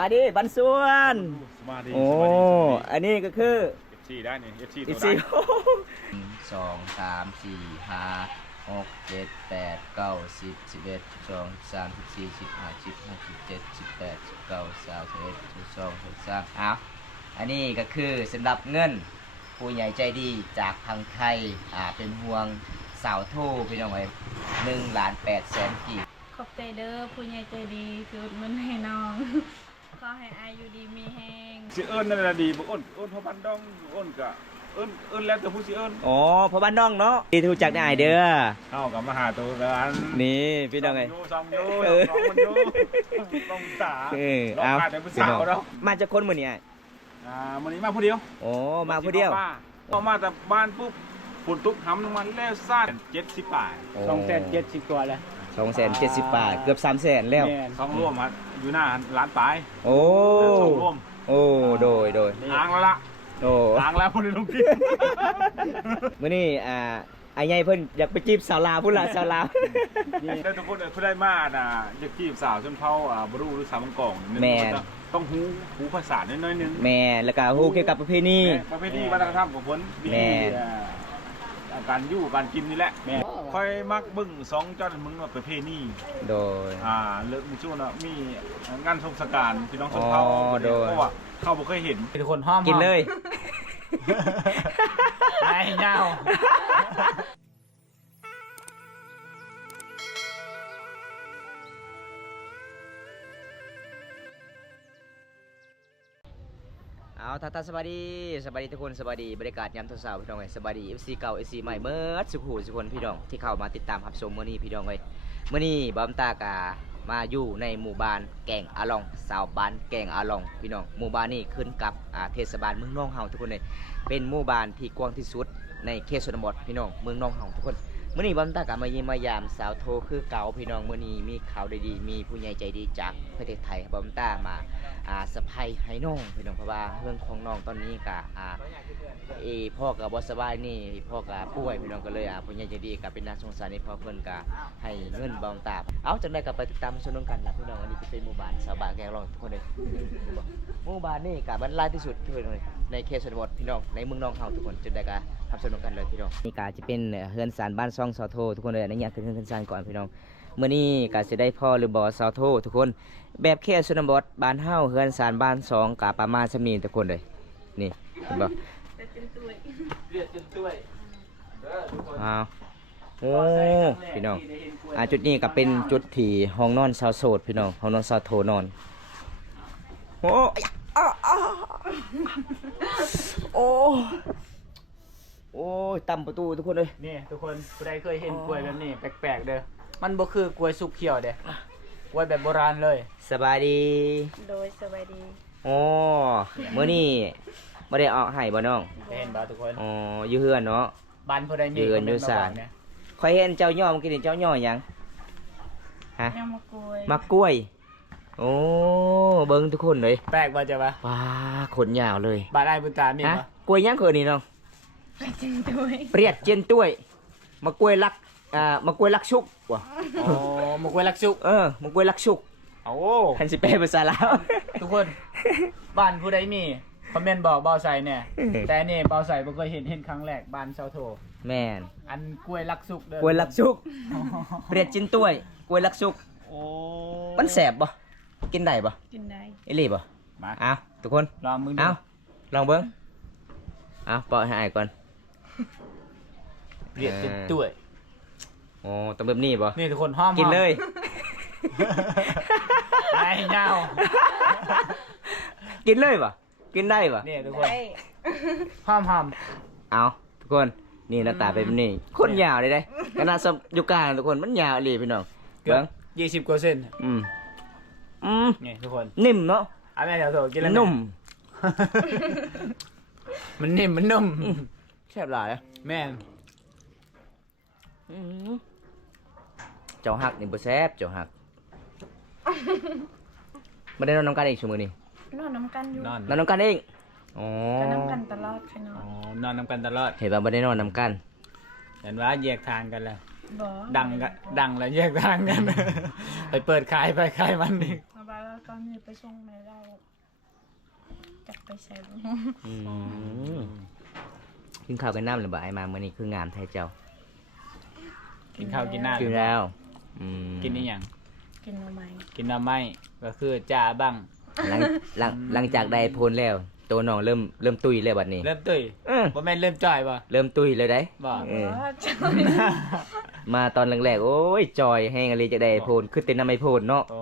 อันนี้บันส่วนโอ้อันนี้ก็คือ FC ได้นี่ FC อี ตัว ซี ได้ สองสามสี่ห้าหกเจ็ดแปดเก้าสิบ11 12 13 14 15 16 17 18 19 20 21 22 23เอาอันนี้ก็คือสำหรับเงินผู้ใหญ่ใจดีจากทางไทยเป็นห่วงสาวโทพี่น้องไว้1,800,000 กีบ ขอบใจเด้อผู้ใหญ่ใจดีคืออุดหนุนให้น้อง ขอให้อายุดีมีแห้ง สิเอิ้นนั่นน่ะดีบ่อ้นเพราะบ้านดองอ้นก็เอิ้นแล้วแต่ผู้สิเอิ้น อ๋อพ่อบ้านน้องเนาะที่รู้จักได้เด้อ เฮากับมาหาตัวกัน นี่พี่น้องไง สองอยู่สองคนอยู่ต้องตา เอา เราเป็นผู้สาวเนาะ มาจากคนมื้อนี้ วันนี้มาผู้เดียว โอ้มาผู้เดียว พอมาแต่บ้านปุ๊บฝนตกหำลงมาแล้วซ่า70 บาท 270 กว่าแล้ว 270 บาทเกือบ300,000แล้ว แม่น สองร่วมฮะอยู่หน้าร้านปลาย โอ้ สองร่วม โอ้โดย ทางแล้วล่ะ โอ้ ทางแล้วพอได้ลงกิน มื้อนี้ไอ้ใหญ่เพิ่นอยากไปจีบสาวลาวพุ่นล่ะสาวลาว ได้ทุกคนเขาได้มาน่ะอยากจีบสาวจนเผาบรูหรือสาวมังกร แม่น ต้องหูภาษาน้อยๆนึง แม่แล้วก็ฮู้เกี่ยวกับประเพณี ประเพณีวัฒนธรรมของคนดี แม่ การอยู่การกินนี่แหละค่อยมักบึ้งสองจอดมึงว่าประเพณี โดย เลิกมีช่วงน่ะมีงานสงกรานต์พี่น้องชนเผ่า อ๋อโดย เพราะว่าเขาบ่เคยเห็น ทุกคนห้อม กินเลย ไอ้เน่า เอาทักสวัสดีทุกคนสวัสดีบรรยากาศยามเช้าๆพี่น้องเอ้ยสวัสดี FC เก่า FC ใหม่เมื่อสุขสุคนพี่น้องที่เข้ามาติดตามรับชมมื้อนี้พี่น้องเอ้ยมื้อนี้บ่าวตากามาอยู่ในหมู่บ้านแก่งอาลองสาวบ้านแก่งอาลองพี่น้องหมู่บ้านนี้ขึ้นกับเทศบาลเมืองน้องเฮาทุกคนเลยเป็นหมู่บ้านที่กว้างที่สุดในเขตชนบทพี่น้องเมืองน้องเฮาทุกคนมื้อนี้บ่าวตากามาเยี่ยมมายามสาวโทคือเก่าพี่น้องมื้อนี้มีข่าวดีๆมีผู้ใหญ่ใจดีจากประเทศไทยบ่าวตามาสะพายให้น้องพี่น้องเพราะว่าเรื่องของน้องตอนนี้ก็พ่อกับบสบายนี่พ่อกับป่วยพี่น้องก็เลยผู้ใหญ่ใจดีก็เป็นนักสงสารนี่พ่อเพิ่นก็ให้เงินบ่าวตาเอาจังได๋ก็ไปติดตามชมน้องกันล่ะพี่น้องอันนี้จะเป็นหมู่บ้านชาวบ้านแกงลองทุกคนเลยหมู่บ้านนี่ก็บรรลัยที่สุดทุกคนเลยในเขตชนบทพี่น้องในเมืองน้องเฮาทุกคนจังได๋ก็รับชมน้องกันเลยพี่น้องนี่ก็จะเป็นเฮือนศาลบ้านซ่องสอโททุกคนเลยอันนี้คือเฮือนศาลก่อนพี่น้องมื้อนี้ก็สิได้พ่อหรือบ่สอโททุกคนแบบเขตชนบทบ้านเฮาเฮือนศาลบ้านสองก็ประมาณซำนี้ทุกคนเลยนี่เห็นบ่ แต่เป็นตัว เรียกจนต้วย อ้าวโอ้พี่น้องจุดนี้ก็เป็นจุดที่ห้องนอนชาวโสดพี่น้องห้องนอนชาวโทนอนโอ้โอ้โอ้ยต่ำประตูทุกคนเลย นี่ทุกคนผู้ใดเคยเห็นกล้วยแบบนี้แปลกๆเด้อมันบ่คือกล้วยสุกเขียวเด้กล้วยแบบโบราณเลย สบายดี โดยสบายดี โอ้มื้อนี้บ่ได้ออกให้บ่น้อง ได้เห็นบ่ทุกคน อ๋ออยู่เฮือนเนาะ บ้านผู้ใดมี เดือนอยู่ศาล เนี่ย ข่อยเห็นเจ้าย่อเมื่อกี้นี่เจ้าย่อหยังฮะ ยังมากล้วย มักกล้วย โอ้เบิ่งทุกคนเลย แปลกบ่จ๊ะวะ ว้าขนยาวเลย บ้านอ้ายบุญตามี ฮะ บ่ กล้วยยังคือนี่น้อง ไปจึงตัว เปรียดเจยนต้วยมะกล้วยลักมะกล้วยลักชุกว่ะ อ๋อหมกกล้วยลักชุก มะกล้วยลักชุก โอ้ คันสิแปลภาษาลาว ทุกคนบ้านผู้ใดมีคอมเมนต์บอกเบาใส่เนี่ยแต่อันนี่เบาใส่บ่เคยเห็นครั้งแรกบ้านชาวโท แม่น อันกล้วยลักชุกเด้อก ล้วยลักชุกเปรียดเจยนต้วยกล้วยลักชุก โอ้ มันแสบบ่กินได้บ่ กินได้ อีหลีบ่ มา เอาทุกคน ลองมึงดู เอาลองเบิ่งเอาปล่อยให้อายก่อน เรียกจนต้วย โอ้ต้องแบบนี้บ่ นี่ทุกคนห้อม กินเลย ไอ้เน่า กินเลยบ่กินได้บ่ นี่ทุกคน ได้ ห้อม เอาทุกคนนี่หน้าตาเป็นแบบนี้คนยาวเลยได้ขนาดสมอยู่กลางทุกคนมันยาวอีหลีพี่น้อง เกือ เบิ่ง บ20%น อืม นี่ทุกคน นิ่มเนาะ อันนี้เดี๋ยวกินแล้ว นุ่ม มันนิ่มมันนุ่ม แซ่บหลายอะ แม่น เจ้าหักนี่บ่แซ่บเจ้าหักบ่ได้นอนน้ำกันเองชั่วโมงนี้ นอนน้ำกันอยู่ นอน นอนน้ำกันเองอ๋อ ก็น้ำกันตลอดใครนอ อ๋ น อนอนนำกันตลอด เห็นว่าบ่ได้นอนน้ำกัน เห็นว่าแยกทางกันแล้ว บ่ ดังแล้วแยกทางกัน ไปเปิดขายไปขายมันนี่ มาบ้านเรา ตอนนี้ไปส่งแม่เราจักไปใส่บ่ อืมกินข้าวกันน้ำหรือบ่ไอ้มามื้อนี้คืองามแท้เจ้า กินข้าวกินน้ำ กินแล้วกินนี่หยัง กินหน่อไม้ กินน้ำไม้ก็คือจ่าบ้าง หลังจากได้โพลแล้วตัวน้องเริ่มตุยแล้วบัดนี้ เริ่มตุ้ย เออ บ่แม่นเริ่มจ่อยบ่ เริ่มตุยเลยได้ บ่ เออ ว่าจะ มาตอนแรกๆโอ้ยจอยแห้งอะไรจะได้โพลคือเต้นน้ำไม่โพลเนาะ โอ้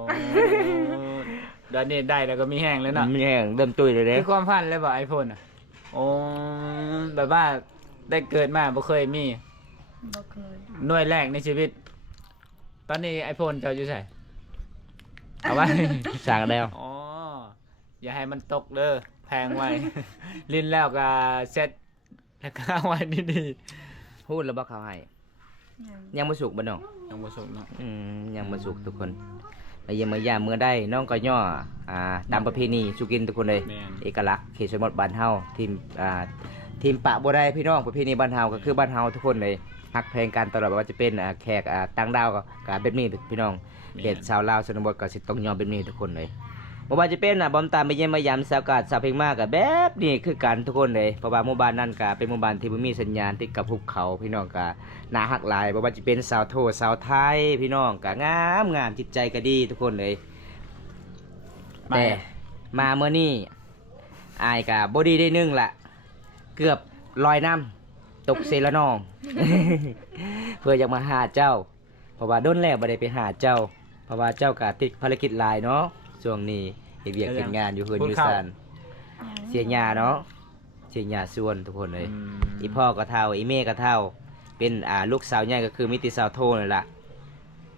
เดี๋ยวนี้ได้แล้วก็มีแห้งแล้วเนาะ มีแห้งเริ่มตุยเลยเด้ คือความฝันเลยบ่ iPhone อ่ะโอ้แบบว่าได้เกิดมาบ่เคยมี บ่เคย หน่วยแรกในชีวิต ตอนนี้ iPhone เจ้าอยู่ไสเอาไว้ สั่งแล้ว อ๋ออย่าให้มันตกเด้อแพงไว้ ลิ้นแล้วก็เซ็ตแล้วก็เอาไว้ดี พูดแล้วบ่เขาให้ ยัง ยังบ่สุกบ่น้อง ๆต้องบ่สุกเนาะ ยังบ่สุกทุกคนมาเยี่ยมมาย่ามเมื่อได้น้องก็ย่อตามประเพณีสุกินทุกคนเลย แม่น เอกลักษณ์เขตชนบทบ้านเฮาทีมปะบ่ได้พี่น้องประเพณีบ้านเฮาก็คือบ้านเฮาทุกคนเลยฮักเพลงกันตลอดว่าจะเป็นแขกต่างดาวก็แบบนี้พี่น้องเขตชาวลาวชนบทก็สิต้องยอมแบบนี้ทุกคนเลยบ่ว่าจะเป็นบอมตามไปเยี่ยมมายามสาวกาดสาวเพลงมากก็แบบนี้คือกันทุกคนเลยเพราะว่าหมู่บ้านนั้นก็เป็นหมู่บ้านที่บ่มีสัญญาณติดกับภูเขาพี่น้องก็น่าฮักหลายบ่ว่าจะเป็นสาวโทสาวไทยพี่น้องก็งามจิตใจก็ดีทุกคนเลย แต่มาเมื่อนี้อายกับบอดี้ได้นึ่งละเกือบลอยน้ำตกเซละนอง เพื่ออยากมาหาเจ้า เพราะว่าด้นแรกบ่ได้ไปหาเจ้า เพราะว่าเจ้าก็ติดภารกิจหลายเนาะช่วงนี้เฮ็ดเวียกเฮ็ดงานอยู่เฮือนอยู่ซ่านเสียหญ้าเนาะเสียหญ้าส่วนทุกคนเลย อีพ่อก็เท่าอีแม่ก็เท่า เป็นลูกสาวใหญ่ก็คือมิติสาวโทนั่นล่ะ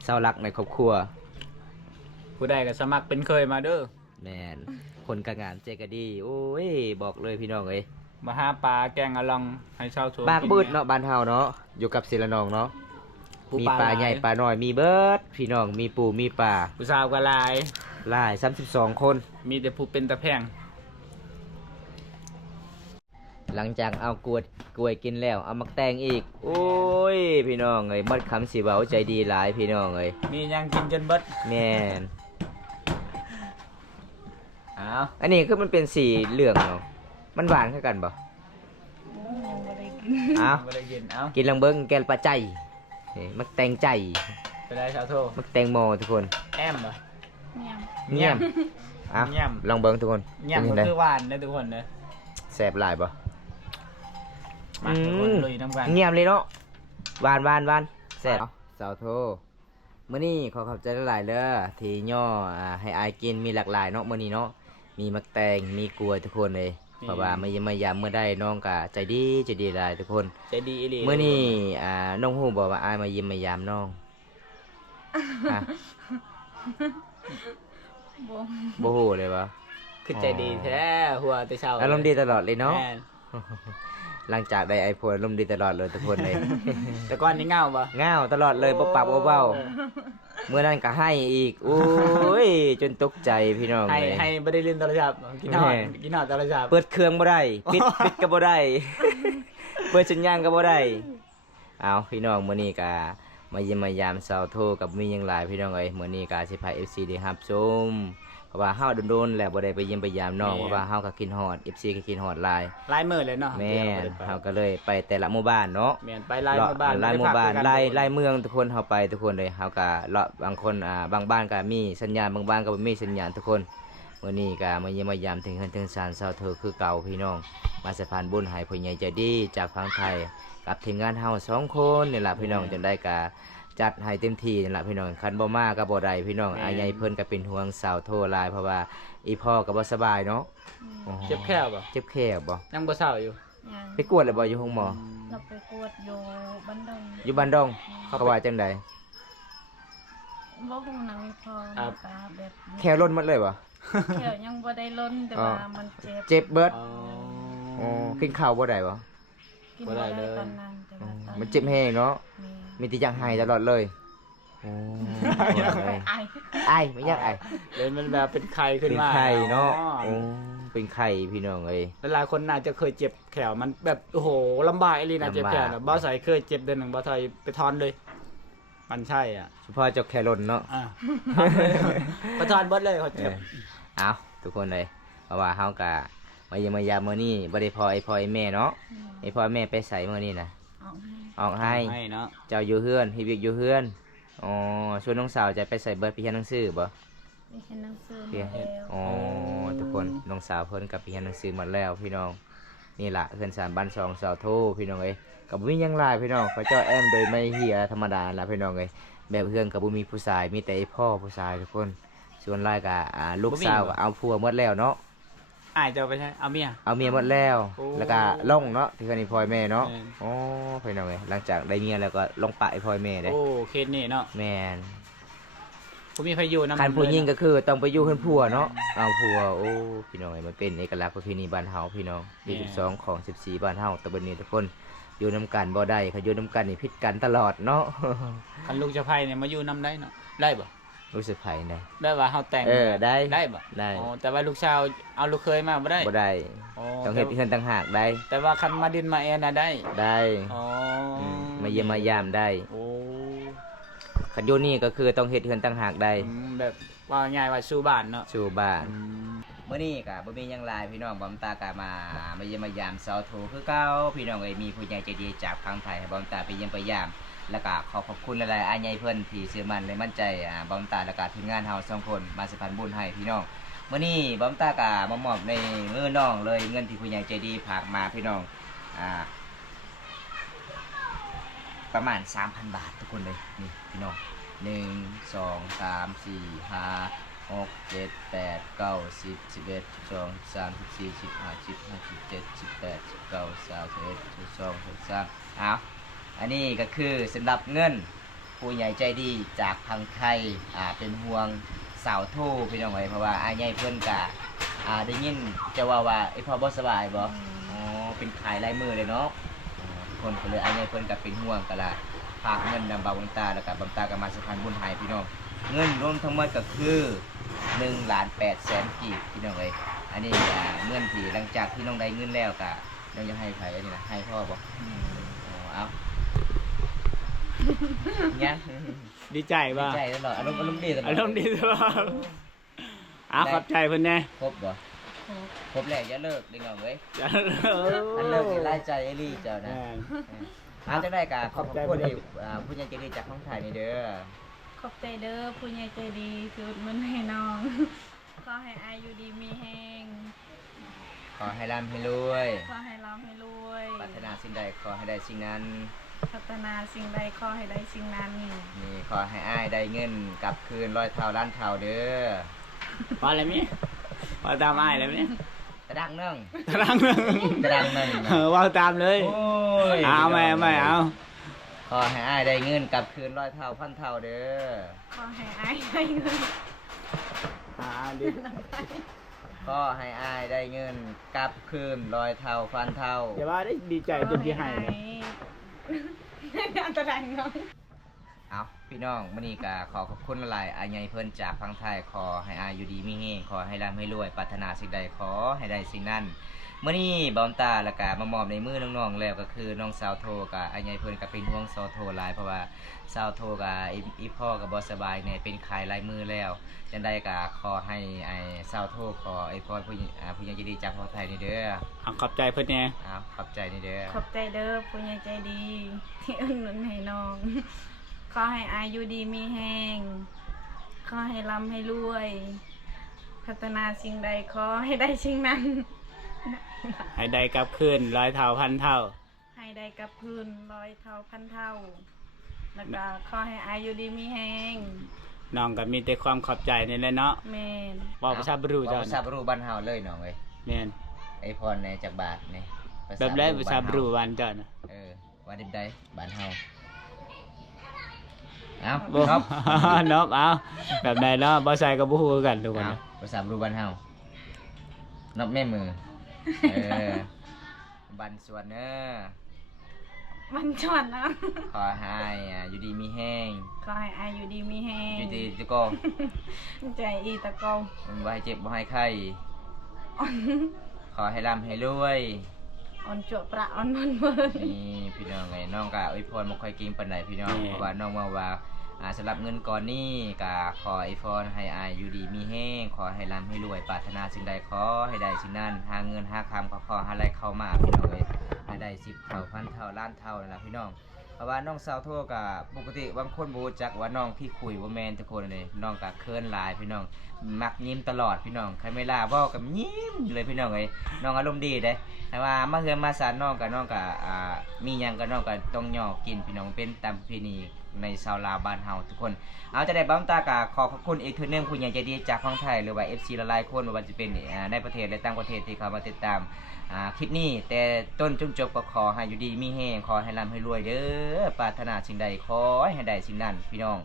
เสาหลักในครอบครัว ผู้ใดก็สมัครเป็นเคยมาเด้อ แมนคนกระงานเจกะดี โอ้ย บอกเลยพี่น้องเอ้ย มาหาปลาแกงอะลองให้ชาวสวน บากบืดเนาะบ้านเฮาเนาะอยู่กับศิลนองเนาะมีปลาใหญ่ปลาน้อยมีเบิดพี่น้องมีปูมีปลา ผู้สาวก็หลาย หลาย32 คน มีแต่ผู้เป็นตะแพง หลังจากเอากล้วยกินแล้วเอามักแตงอีก โอ้ย พี่น้องเอ้ยมัดคำสิเว้าใจดีหลายพี่น้องเอ้ย มียังกินจนเบิด แม่น อ้าว อันนี้คือมันเป็นสีเหลืองเนาะมันหวานคือกันบ่ ยังบ่ได้กิน อ้าว บ่ได้กินเอ้า กินลังเบิ้งแกงปลาใจนี่มักแตงใจ ไปได้ชาวโท มักแตงโมทุกคน แอมบ่ ยัง เงียบอ่ะ เงียบ ลองเบิ้งทุกคน เงียบ ป็ ก็ นจั่งใด คือหวานนะทุกคนเด้อ แซ่บหลายบ่ มาทุกคนลุยน้ำกัน เงียบเลยเนาะหวานแซ่บสาวโทมื้อนี้ขอขอบใจหลายๆเด้อที่ย่อให้อายกินมีหลากหลายเนาะมื้อนี้เนาะมีมักแตงมีกล้วยทุกคนเลยเพราะว่ามาเยี่ยมมายามเมื่อได้น้องก็ใจดีหลายทุกคน ใจดีอีหลี มื้อนี้น้องฮู้บอกว่าอายมาเยี่ยมมายามน้องฮะ บ่ บ่ฮู้เลยว่า คือใจดีแท้หัวแต่เช้า อารมณ์ดีตลอดเลยเนาะ แม่น หลังจากได้ไอโฟนอารมณ์ดีตลอดเลยทุกคนเลย แต่ก่อนนี่เหงาบ่ ง่าวตลอดเลยบ่ปรับบ่เบาเมื่อนั้นก็ให้อีกโอ้ยจนตกใจพี่น้อง ให้ เลย ให้บ่ได้เล่นโทรศัพท์กินหอด แม่ กินหอดโทรศัพท์ เปิดเครื่องบ่ได้ปิดก็บ่ได้ เปิดสัญญาณก็บ่ได้เอาพี่น้องมื้อนี้ก็มาเยี่ยมมายามสาวโทกับมีหยังหลายพี่น้องเอ้ยมื้อนี้ก็สิพา FC ได้รับชมเพราะว่าเฮาโดนๆแล้วบ่ได้ไปเยี่ยมไปยามน้องเพราะว่าเฮาก็กินฮอด FC ก็กินฮอดหลาย ลายมือเลยเนาะ แม่นเฮาก็เลยไปแต่ละหมู่บ้านเนาะ แม่นไปลายหมู่บ้าน ไล่หมู่บ้าน ม่ด้พัก ไล่ ด้วยกัน ไล่เมืองทุกคนเฮาไปทุกคนเลยเฮาก็เลาะบางคนบางบ้านก็มีสัญญาณบางบ้านก็บ่มีสัญญาณทุกคนมื้อนี้ก็มาเยี่ยมมายามถึงเฮือนถึงศาลเซาเธอคือเก่าพี่น้องมาสะพานบุญให้พ่อใหญ่ใจดีจากฝั่งไทยกับทีมงานเฮา2คนนี่ล่ะพี่น้องจนได้ก็จัดให้เต็มที่นี่ล่ะพี่น้องคันบ่มาก็บ่ได้พี่น้องอายใหญ่เพิ่นก็เป็นห่วงสาวโทรหลายเพราะว่าอีพ่อก็บ่สบายเนาะอ๋อ เจ็บแค่บ่ เจ็บแขวบ่ ยังบ่เศร้าอยู่ ยัง ไปกวดแล้วบ่อยู่ห้องหมอ เราไปกวดอยู่บ้านดง อยู่บ้านดงเขาว่าจังได บ่ฮู้นางพอตาแบบ แค่ล้นหมดเลยบ่ แขวยังบ่ได้ล้นแต่ว่ามันเจ็บ เจ็บเบิด อ๋อ อ๋อกินข้าวบ่ได้บ่ กินบ่ได้ตอนนั้นแต่ว่าตอน มันเจ็บแห้งเนาะ แม่ มีแต่อยากหายตลอดเลยโอ้ ไอ ไอไม่อยากไอ เลยมันแบบเป็นไข้ขึ้น เป็น มา ไข้เนาะ อ๋อ โอ้เป็นไข้พี่น้องเอ้ย หลายๆคนน่าจะเคยเจ็บแขวมันแบบโอ้โหลำบากอีหลีนะเจ็บแขว ลำบาก น่ะบ่ใส่เคยเจ็บเดือนหนึงบ่ถอยไปทอนเลย ปันใช่อ่ะ เฉพาะเจ้าแครอนเนาะ ประทานเบิดเลยเขา เอ เจ็บ อเอาทุกคนเลยเพราะว่าเฮากะมาเยี่ยมมายามมื้อนี้บ่ได้พอไอ้พ่อไอ้แม่เนาะไอ้พ่อแม่ไปไสมื้อนี้น่ะ ออกให้ ออกให้ ให้เนาะ เจ้าอยู่เฮือนพี่วิกอยู่เฮือนอ๋อส่วนน้องสาวจะไปใส่เบิดไปเรียนหนังสือบ่ ไปเห็นหนังสือหม เรียน ดแล้ว อ๋อทุกคนน้องสาวเพิ่นกับไปเรียนหนังสือหมดแล้วพี่น้องนี่ล่ะเฮือนสารบ้านสองสาวโทพี่น้องเอ้ยก็บ่มีหยังหลายพี่น้องเขาเจ้าแอมโดยไม่เหียธรรมดาล่ะพี่น้องเอ้ยแบบเฮือนก็บ่มีผู้ชายมีแต่ไอ้พ่อผู้ชายทุกคนส่วนหลายก็ลูกสาวก็เอาผัวหมดแล้วเนาะ อ้ายเจ้าไปใช่เอาเมีย เอาเมียหมดแล้ว โอ้ แล้วก็ล่องเนาะที่เฮือนไอ้พ่อแม่เนาะ แม่น อ๋อพี่น้องเอ้ยหลังจากได้เมียแล้วก็ลงปะไอ้พ่อแม่เด้ โอ้เคสนี่เนาะ แม่น ผมมีพายุนำ คันผู้หญิงก็คือต้องไปอยู่เฮือนผัวเนาะเอาผัวโอ้พี่น้องเอ้ยมันเป็นเอกลักษณ์ประเพณีบ้านเฮาพี่น้องที่12ของ14บ้านเฮาตะบนนี้ทุกคนอยู่นํกันบ่ได้เขาอยู่นํกันนี่ผิดกันตลอดเนาะ คันลูกจะไพ่เนี่ยมาอยู่นำได้เนาะได้บ่ รู้สึกไผได้ ได้ว่าเฮาแต่ง ได้ ได้บ่ ได้ อ๋อแต่ว่าลูกชาวเอาลูกเคยมาบ่ได้ บ่ได้ อ๋อ ต้องเฮ็ดเฮือนต่างหากได้ แต่ว่าคันมาดินมาแอนน่ะได้ ได้ อ๋ออ มาเยี่ยมมายามได้ โอ้ คันอยู่นี่ก็คือต้องเฮ็ดเฮือนต่างหากได้ แบบว่าง่ายว่าสู่บ้านเนาะ สู่บ้านมื้อนี้ก็บ่มีหยังหลายพี่น้องบอมตาก็มาเยี่ยมมายามเซาโทคือเก่าพี่น้องเอ้ยมีผู้ใหญ่ใจดีจากทางไทยให้บอมตาไปเยี่ยมไปยาม แล้วก็ขอบคุณหลายๆอ้ายใหญ่เพิ่นที่เชื่อมั่นและมั่นใจบอมตาแล้วก็ทีมงานเฮา2คนมาสะพานบุญให้พี่น้องมื้อนี้บอมตาก็มามอบในมือน้องเลยเงินที่ผู้ใหญ่ใจดีฝากมาพี่น้องประมาณ 3,000 บาททุกคนเลยนี่พี่น้อง1 2 3 4 5 6 7 8 9 10 11 12 13 14 15 16 17 18 19 20 21 22 23เอาอันนี้ก็คือสำหรับเงินผู้ใหญ่ใจดีจากทางไทยเป็นห่วงสาวโทพี่น้องไว้เพราะว่าอ้ายใหญ่เพิ่นกะได้ยินจะว่าไอ้พ่อบ่สบายบ่อ๋อเป็นขายลายมือเลยเนาะคนก็เลยอ้ายใหญ่เพิ่นก็เป็นห่วงก็ละฝากเงินนำบ่าวบังตาแล้วก็บังตาก็มาสะพานบุญให้พี่น้องเงินรวมทั้งหมดก็คือ1,800,000 กีบพี่น้องเอ้ยอันนี้เงินที่หลังจากที่น้องได้เงินแล้วก็น้องจะให้ไผอันนี้นะให้พ่อบ่เอาเนี่ย ดีใจ ดี ป่ะ ใจตลอดอารมณ์ดีตลอด อารมณ์ดีตลอดขอบใจเพิ่นแน่ ครบบ่ครบแล้วอย่าเลิกดึงเอาเว้ย จ้ะ อันเลิกนี่ไล่ใจไอ้ลี่เจ้านะจังได้ก็ขอบคุณที่ผู้ใหญ่ใจดีจากท้องไทยนี่เด้อ ขอบใจเด้อผู้ใหญ่ใจดีที่อุดหนุนให้น้อง ขอให้อายุดีมีแฮง ขอให้ร่ำให้รวย ขอให้ร่ำให้รวย ปรารถนาสิ่งใดขอให้ได้สิ่งนั้น พัฒนาสิ่งใดขอให้ได้สิ่งนั้น นี่ขอให้อ้ายได้เงินกลับคืน100 เท่าล้านเท่าเด้อ พอแล้วมั้ยพอตามอ้ายแล้วมั้ย กระดังเนื่อง ตารางหนึง กระดังเนื่อง ว่าตามเลย โอ้ย เอาไม่เอา ขอให้อ้ายได้เงินกลับคืน100 เท่าพันเท่าเด้อ ขอให้อายได้เงิน ดี ขอให้อ้ายได้เงินกลับคืน100 เท่าพันเท่า อย่าว่าได้ดีใจจนที่ให้เลย อันตรายน้อง เอาพี่น้องมื้อนี้ก็ขอขอบคุณหลายๆอ้ายใหญ่เพิ่นจากพังไทยขอให้อ้ายอยู่ดีมีแฮงขอให้ร่ำให้รวยปรารถนาสิ่งใดขอให้ได้สิ่งนั้นมื้อนี้บอมตาแล้วก็มามอบในมือน้องๆแล้วก็คือน้องสาวโทกับอ้ายใหญ่เพิ่นก็เป็นห่วงสาวโทหลายเพราะว่าสาวโทกับอีพ่อก็บ่สบายเนี่ยเป็นขายลายมือแล้วจังได๋ก็ขอให้ไอ้สาวโทขอไอ้พ่อผู้ใหญ่ใจดีจากพังไทยนี่เด้อ ขอบใจเพิ่นแน่ เอาขอบใจนี่เด้อ ขอบใจเด้อผู้ใหญ่ใจดี ที่อุดหนุนให้น้อง ขอให้อายุดีมีแฮงขอให้ร่ำให้รวย พัฒนาสิ่งใดขอให้ได้สิ่งนั้น ให้ได้กลับคืน100 เท่าพันเท่า ให้ได้กลับคืน100 เท่าพันเท่า แล้วก็ขอให้อายุดีมีแฮง น้องก็มีแต่ความขอบใจนี่แหละเนาะ แม่น บอกภาษาบรู เว้า เจ้า ภาษาบรูบ้านเฮาเลยน้องเอ้ย แม่น ไอ้พรในจากบาทนี่ แบบได้ภาษาบรูวันเจ้านะ ว่าดิบได้บ้านเฮาเอา บ่ ครับ เนาะเอาแบบใดเนาะบ่ใส่ก็บ่ฮู้คือกันทุกคน เอา นะ ภาษาบรูบ้านเฮานับแม่มือบันส่วนเนอ มันชวนนะ ขอให้อยู่ดีมีแห้ง ขอให้อายุดีมีแฮง อยู่ดีจุโก ใจอีตะโก บ่ให้เจ็บบ่ให้ไข้ อ่อน ขอให้ร่ำให้รวย อ่อนจั่วประอ่อนมันเบิ่น นี่พี่น้องไงน้องกะอวยพรบ่ค่อยเก่งปานใดพี่น้องเพราะว่าน้องว่า สำหรับเงินก่อนนี้ก็ขอไอพรให้อายอยู่ดีมีแห้งขอให้ร่ำให้รวยปรารถนาสิ่งใดขอให้ได้สิ่งนั้นหาเงินหาคำขอหาอะไรเข้ามาพี่น้องเอ้ยให้ได้10 เท่าพันเท่าล้านเท่านั่นล่ะพี่น้องเพราะว่าน้องสาวโทก็ปกติบางคนบ่รู้จักว่าน้องที่คุยบ่แม่นทุกคนเลยน้องก็เคินหลายพี่น้องมักยิ้มตลอดพี่น้องใครไม่ลาเว้าก็ยิ้มเลยพี่น้องเอ้ยน้องอารมณ์ดีเด้แต่ว่ามาเฮือนมาศาลน้องก็มีหยังก็น้องก็ต้องย่อกินพี่น้องเป็นตามประเพณีในชาวลาวบ้านเฮาทุกคนเอาจะได้บ้ำตากะขอขอบคุณอีกเทื่อนึงผู้ใหญ่ใจดีจากฝั่งไทยหรือว่า FC หลายๆคนว่าจะเป็นในประเทศและต่างประเทศที่เข้ามาติดตามคลิปนี้แต่ต้นจนจบก็ขอให้อยู่ดีมีแห้งขอให้ร่ำให้รวยเด้อปรารถนาสิ่งใดขอให้ได้สิ่งนั้นพี่น้อง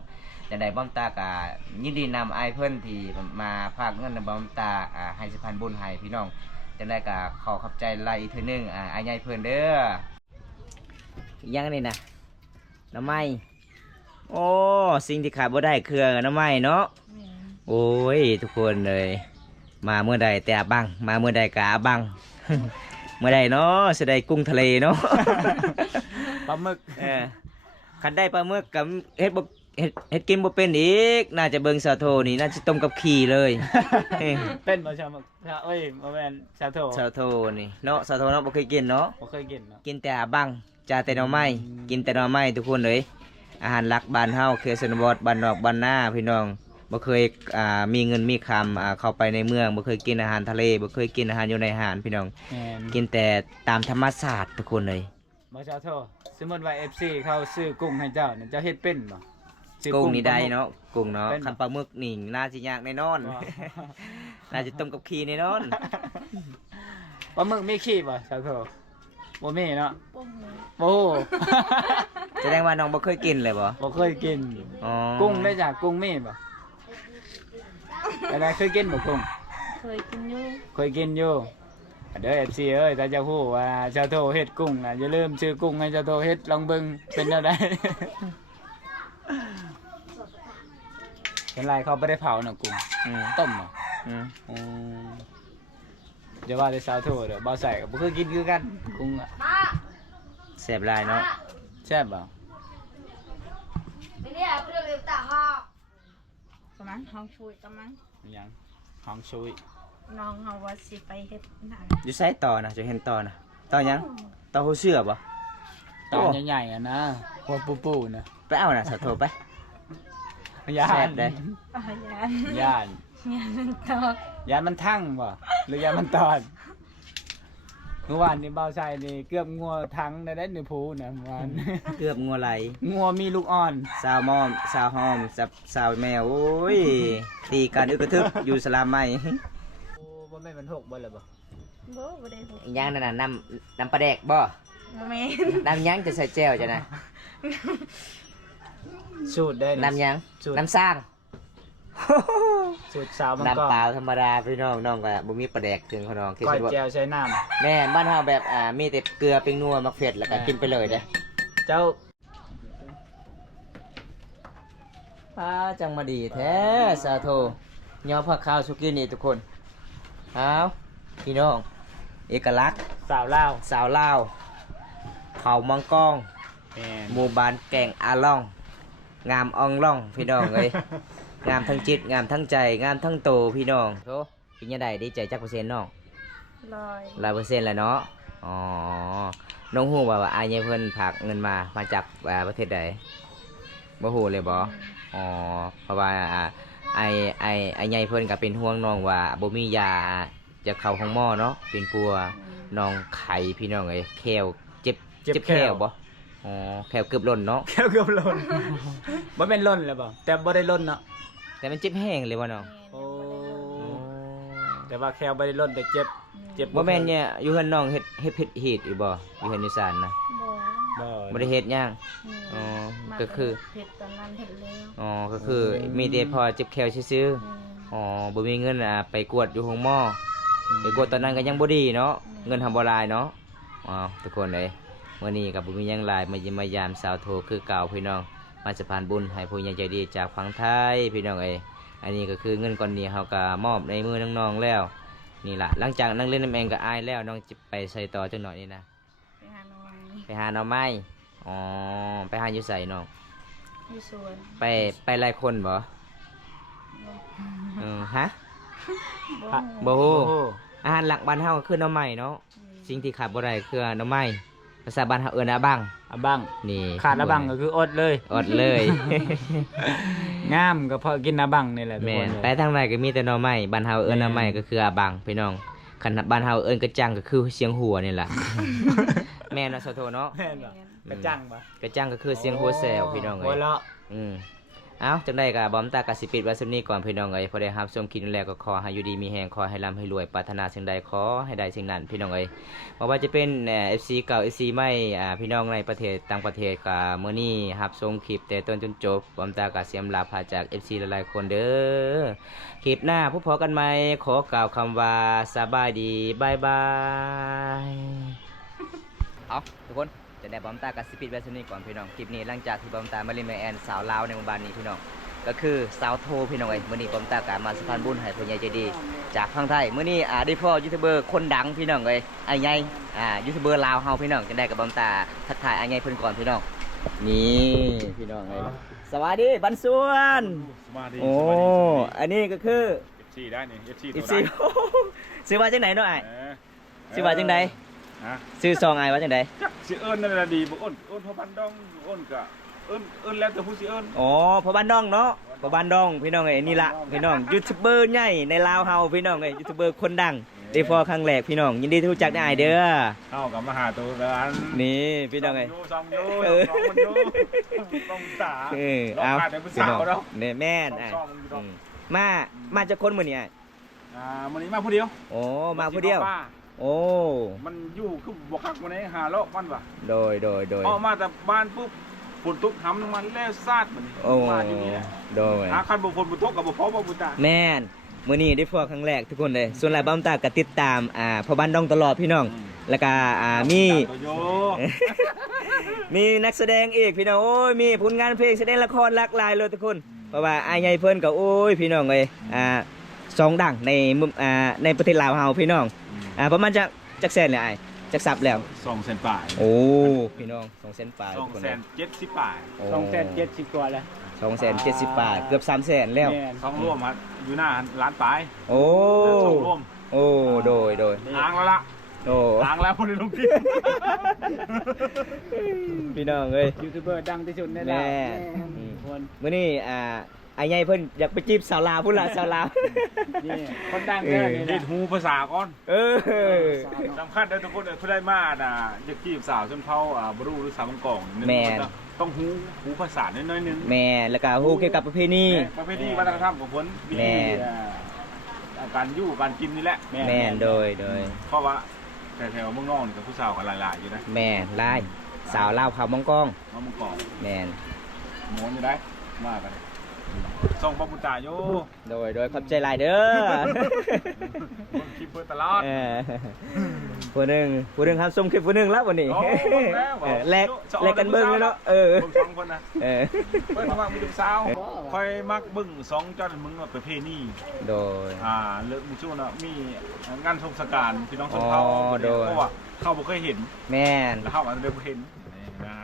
จะได้บ้ำตากะยินดีนำอายเพิ่นที่มาฝากเงินในบ้ำตาให้สิพันบุญให้พี่น้องจะได้กะขอขอบใจหลายอีกเทื่อนึงอายใหญ่เพิ่นเด้อยังนี่นะน้ำไม้โอ้สิ่งที่ขาดบ่ได้คือน้ำไม้เนาะโอ้ยทุกคนเลยมาเมื่อใดแต่บังมาเมื่อใดกะบัง เมื่อใดเนาะจะได้กุ้งทะเลเนาะ ปลาหมึก คันได้ปลาหมึกกับเฮ็ดกินบ่เป็นอีกน่าจะเบิ่งสาโทนี่น่าจะต้มกับขี้เลย เป็นบ่ชาวหมึกเอ้ยบ่แม่นชาวโถ สาโทนี่เนาะสาโทเนาะบ่เคยกินเนาะ บ่เคยกินเนาะ กินแต่บังจ่าแต่หน่อไม้กินแต่หน่อไม้ทุกคนเลยอาหารหลักบ้านเฮาคือชนบทบ้านนอกบ้านนาพี่น้องบ่เคยมีเงินมีคำเข้าไปในเมืองบ่เคยกินอาหารทะเลบ่เคยกินอาหารอยู่ในอาหารพี่น้อง แม่น กินแต่ตามธรรมชาติทุกคนเลย บ่ชาวโถสมมุติว่า FC เขาซื้อกุ้งให้เจ้าเนี่ยเจ้าเฮ็ดเป็นบ่ซื้อ กุ้งนี่ได้ ปลาหมึก เนาะกุ้งเนาะ เป็น คันปลาหมึกนี่น่าสิยากแน่นอน ว้าว น่าจะต้มกับขี้แน่นอน ปลาหมึกมีขี้บ่ชาวโถบ่มีเนาะ ปุ้ม โอ้ แสดงว่าน้องบ่เคยกินเลยบ่ บ่เคยกิน อ๋อ กุ้งได้จากกุ้งมีบ่อะไรเคยกินบ่กุ้ง เคยกินอยู่ เคยกินอยู่เด้อ FC เอ้ยถ้าเจะฮู้ว่าชาวโถเฮ็ดกุ้งน่ะอย่าลืมซื้อกุ้งให้ชาวโถเฮ็ดลองเบิ่งเป็นแนวใด เป็นไรเขาบ่ได้เผาน่ะกุ้ง อืม ต้มเหรอ อืม อืมอย่าว่าแต่ชาวโถเด้อบ่ใส่ก็บ่เคยกินคือกันกุ้งอ่ะ แซ่บหลายเนาะ แซ่บบ่ กำลังห้องช่วยกำลัง อิหยังหองชุย น้องเฮาว่าสิไปเฮ็ดหนัง อยู่ไสต่อนะจะเห็นต่อนะต่อหยังต่อหัวเสือบ่ ตอนใหญ่ๆอ่ะนะหัวปูๆนะ ไปเอาน่ะสาโทไป ย่า แซ่ น บเด้ อาญาน ย่าน ยานตอก ย่านมันทั้งบ่หรือย่านมันตอดเมื่อวานนี่เบาใส่นี่เกือบงัวทั้งได้ในภูนะเมื่อวาน เกือบงัวไหล งัวมีลูกอ่อน สาวมอมสาวหอมสาวแมวโอ้ยตีกันอึกกระทึกอยู่สลามใหม่ โอ้บ่แม่นมันหกบ่ล่ะบ่ บ่ได้หู อีกอย่างนั่นน่ะน้ำปลาแดกบ่ บ่แม่น น้ำหยังจะใส่แจ่วจ้ะนะ สูตรได้ น้ำหยัง สูตร น้ำสร้าง สูตรสาวมังก น้ำเป ร ล่าธรรมดาพี่น้องน้องก็บ่มีปลาแดกถึงพี่น้องคิด ก้อย ว่า แจ่วใช้น้ำ แม่บ้านเฮาแบบมีแต่เกลือเป็นนัวมักเผ็ดแล้วก็กินไปเลยเด้ เจ้า ป้าจังมาดีแท้สาโทยอมผักข้าวสุกินนี่ทุกคนเอาพี่น้องเอกลักษณ์ สาวลาว สาวลาวเผามังกอง แม่น หมู่บ้านแก่งอาล่อง งามอองล่องพี่น้องเอ้ย งามทั้งจิตงามทั้งใจงามทั้งโตพี่น้องโธ่เป็นยังไงดีใจจักเปอร์เซ็นต์น้อง ลอย 100%แล้วเนาะอ๋อน้องฮู้ว่าอายายเพิ่นฝากเงินมาจากประเทศใดบ่ฮู้เลยบ่อ๋อเพราะว่าไอ้ใหญ่เพิ่นก็เป็นห่วงน้องว่าบ่มียาจะเข้าห้องหมอเนาะเป็นปัวน้องไข้พี่น้องเอ้ยแควเจ็บแควบ่อ๋อแควเกือบหล่นเนาะ แก้วเกือบหล่นบ่แม่นหล่นแล้วบ่แต่บ่ได้หล่นเนาะ แต่มันเจ็บแห้งเลยบ่น้อง โอ้แต่ว่าแก้วบ่ได้หล่นแต่เจ็บเจ็บ บ่แม่นเนี่ยอยู่เฮือนน้องเฮ็ดผิดเหตุอีบ่อยู่เฮือนอยู่ศาลนะ บ่ บ่ บ่ได้เฮ็ดหยัง อ๋อ มา ก็คือ เฮ็ดตอนนั้นเฮ็ดแล้ว อ๋อก็คือมีแต่พอเจ็บแขวซื่อๆอ๋อบ่มีเงินไปกวดอยู่ห้องหมอไปกวดตอนนั้นก็ยังบ่ดีเนาะเงินทำบ่หลายเนาะอ๋อทุกคนเอ้ยมื้อนี้ก็บ่มีหยังหลายมาเยี่ยมมายามสาวโทคือเก่าพี่น้องมาสะพานบุญให้ผู้ใหญ่ใจดีจากฝั่งไทยพี่น้องเอ้ยอันนี้ก็คือเงินก้อนนี้เฮาก็มอบในมือน้องๆแล้วนี่ล่ะหลังจากนั่งเล่นน้ำเองก็อายแล้วน้องจะไปใส่ต่อจังหน่อยนี่นะ ไปหาน้อง ไปหาหน่อไม้อ๋อไปหาอยู่ไสน้อง อยู่สวน ไปหลายคนบ่ฮะ บ่ บ่ โอ้ ฮู้อาหารหลักบ้านเฮาก็คือหน่อไม้เนาะสิ่งที่ขาดบ่ได้คือหน่อไม้ภาษาบ้านเฮาเอิ้นอาบัง อะบัง นี่ ขาดอะบังก็คืออดเลย อดเลย งามก็เพราะกินอะบังนี่แหละทุก แม่ คน น เลย ไปทางไหนก็มีแต่หน่อไม้บ้านเฮาเอิ้นหน่อไม้ก็คืออาบังพี่น้องคันบ้านเฮาเอิ้นกระจังก็คือเสียงหัวนี่ล่ะ แม่นเนาะสะโทเนาะ แม่นบ่กระจังบ่ กระจังก็คือเสียงหัวแซวพี่น้อง หัว เอ้ย เราะ เอ้าจังได๋ก็บอมตากะสิปิดไว้ซุนี้ก่อนพี่น้องเอ้ยพอได้รับชมคลิปนี้แล้วก็ขอให้อยู่ดีมีแฮงขอให้ร่ำให้รวยปรารถนาสิ่งใดขอให้ได้สิ่งนั้นพี่น้องเอ้ยบ่ว่าจะเป็น FC เก่า FC ใหม่พี่น้องในประเทศต่างประเทศก็มื้อนี้รับชมคลิปแต่ต้นจนจบบอมตากะเสียมลาพาจาก FC หลายๆคนเด้อคลิปหน้าพบพอกันใหม่ขอกล่าวคำว่าสบายดีบ๊ายบายเอาทุกคนจะได้บอมตากะสิปิดไว้ซุนี้ก่อนพี่น้องคลิปนี้หลังจากที่บอมตามาเล่นแม่แอนสาวลาวในหมู่บ้านนี้พี่น้องก็คือสาวโทพี่น้องเอ้ยมื้อนี้บอมตากะมาสะพานบุญให้ผู้ใหญ่ใจดีจากฝั่งไทยมื้อนี้ได้พ่อยูทูบเบอร์คนดังพี่น้องเอ้ยไอ้ใหญ่ยูทูบเบอร์ลาวเฮาพี่น้องจังได้กับบอมตาทักทายไอ้ใหญ่เพิ่นก่อนพี่น้องนี่พี่น้องเอ้ยสวัสดีบันสวน สวัสดี โอ้ สวัสดี อันนี้ก็คือ FC ได้นี่ FC อี ตัว ซี ได้ ซื้อว่าจังไหนเนาะไอ้ เออ ซื้อว่าจังได ฮะ ซื้อซองไอ้ว่าจังได จักสิเอิ้นนั่นแหละดีบ่เอิ้นพอบ้านดองเอิ้นก็เอิ้นแล้วแต่ผู้สิเอิ้น อ๋อพอบ้านดองเนาะพอบ้านดองพี่น้องเอ้ยนี่ละพี่น้องยูทูบเบอร์ใหญ่ในลาวเฮาพี่น้องเอ้ยยูทูบเบอร์คนดังได้พอครั้งแรกพี่น้องยินดีที่รู้จักได้เด้อ เฮาก็มาหาตัวร้าน นี่พี่น้องเอ้ย ซองอยู่ซองมันอยู่ต้องตา เอา ลงแต่ผู้ พี่ สา น้อง วเนาะ เนี่ยแม่น ต้อง อ่ะ ซ่อมมันอยู่ดอก มาจากคนมื้อนี้อ่ะ มื้อนี้มาผู้เดียว โอ้มาผู้เดียว โอ้ มันอยู่คือบ่คักมื้อนี้หาเลาะมันว่ะ โดย ออกมาแต่บ้านปุ๊บฝนตกหำลงมาแล้วซาดมัน โอ้ มาอยู่นี่แหละ โดย หาคันบ่ฝนบ่ตกก็บ่พอบ่บุญตา แม่นมื้อนี้ได้พอครั้งแรกทุกคนเลยส่วนหลายบ้านตาก็ติดตามพ่อบ้านดองตลอดพี่น้อง แล้วก็มี ตัวโย มีนักแสดงอีกพี่น้องโอ้ยมีผลงานเพลงแสดงละครหลากหลายเลยทุกคนเพราะว่าอ้ายใหญ่เพิ่นก็โอ้ยพี่น้องเอ้ยสองดังในในประเทศลาวเฮาพี่น้องประมาณจักแสนเลยอ้ายจักซับแล้ว 200,000 บาท โอ้พี่น้อง200,000ปลายทุกคนเลย 270 บาท โอ้ 270กว่าแล้ว 270บาทเกือบ300,000แล้ว แม่น สองร่วมครับอยู่หน้าร้านปลาย โอ้ สองร่วม โอ้โดย ล้างแล้วล่ะ โอ้ ล้างแล้วคนในโรงพิมพ์ พี่น้องเอ้ย ยูทูบเบอร์ดังที่สุดใน แม่ ลาว อืม คน มื้อนี้ไอ้ใหญ่เพิ่นอยากไปจีบสาวลาวพุ่นล่ะสาวลาว นี่คนดังเด้อนี่ ดี นะ ดหูภาษาก่อน เออ สำคัญเด้อทุกคนเพื่อได้มาอยากจีบสาวชนเผ่าบรูหรือสาวมังกรต้องหูภาษาน้อยๆนึง แม่แล้วก็ฮู้เกี่ยวกับประเพณี ประเพณีวัฒนธรรมของคนมี แม่ การอยู่การกินนี่แหละ แม่นโดย เพราะว่าแถวๆเมืองนอกนี่กับผู้สาวกันหลายๆอยู่นะ แม่นลายสาวลาวเผามังกอง มามังกร แม่น หมวนอยู่ได้มากันส่งปะปุตตาโย โดยขอบใจหลายเด้อ คลิปเพื่อตลอด ผู้หนึงครับส่งคลิปผู้หนึงแล้ววันนี้ โอ้แล้ว แลกกันเบิ่งเลยเนาะเออ เบิ่งสองคนนะ เออ เพิ่นว่ามีลูกสาวคอยมักเบิ่งสองจอนมึงว่าประเพณี โดย เลิกมีช่วงน่ะมีงานสงกรานต์พี่น้องชนเผ่า อ๋อโดย เพราะว่าเขาบ่เคยเห็น แม่น แล้วเขาอาจจะได้บ่เห็นนะ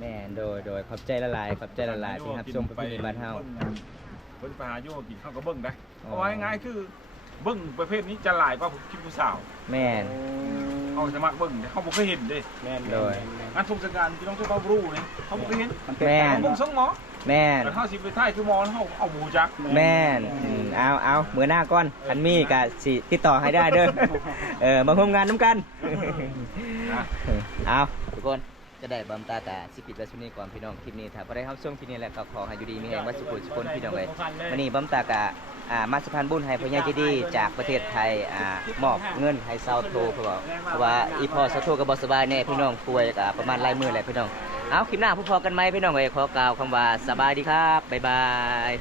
แม่นโดยขอบใจละลายขอบใจละลายที่รับชมประเพณีบ้านเฮา เพิ่นไปหาโยกินเขาก็เบิ่งได้ อ๋อ เพราะว่าง่ายๆคือเบิ่งประเภทนี้จะหลายกว่าคลิปผู้สาว แม่น เขาจะมักเบิ่งแต่เขาบ่เคยเห็นเด้ แม่น โดย งานสงกรานต์พี่น้องชนเผ่าบ่รู้นี่เขาบ่เคยเห็น แม่น เขาเบิ่งสองหมอ แม่น แต่เขาสิไปท้ายคือหมอเขาเอาหมูจัก แม่นเอามือหน้าก่อนคันมีก็สิติดต่อให้ได้เด้อ มาร่วมงานน้ำกัน เอาทุกคนจะได้บำตากะสิปิดไว้ช่วงนี้ก่อนพี่น้องคลิปนี้ถ้าพอได้เข้าช่วงคลิปนี้แล้วก็ขอให้อยู่ดีมีแรงไว้สุขสุขคนพี่น้องเลยวันนี้บำตากะมาสะพานบุญให้พ่อใหญ่ใจดีจากประเทศไทยมอบเงินให้ซาวโทเพราะว่าอีพอซาวโทก็บ่สบายแน่พี่น้องป่วยประมาณหลายมื้อแหละพี่น้องเอาคลิปหน้าพบกันไหมพี่น้องเอ้ยขอกล่าวคำว่าสบายดีครับบ๊ายบาย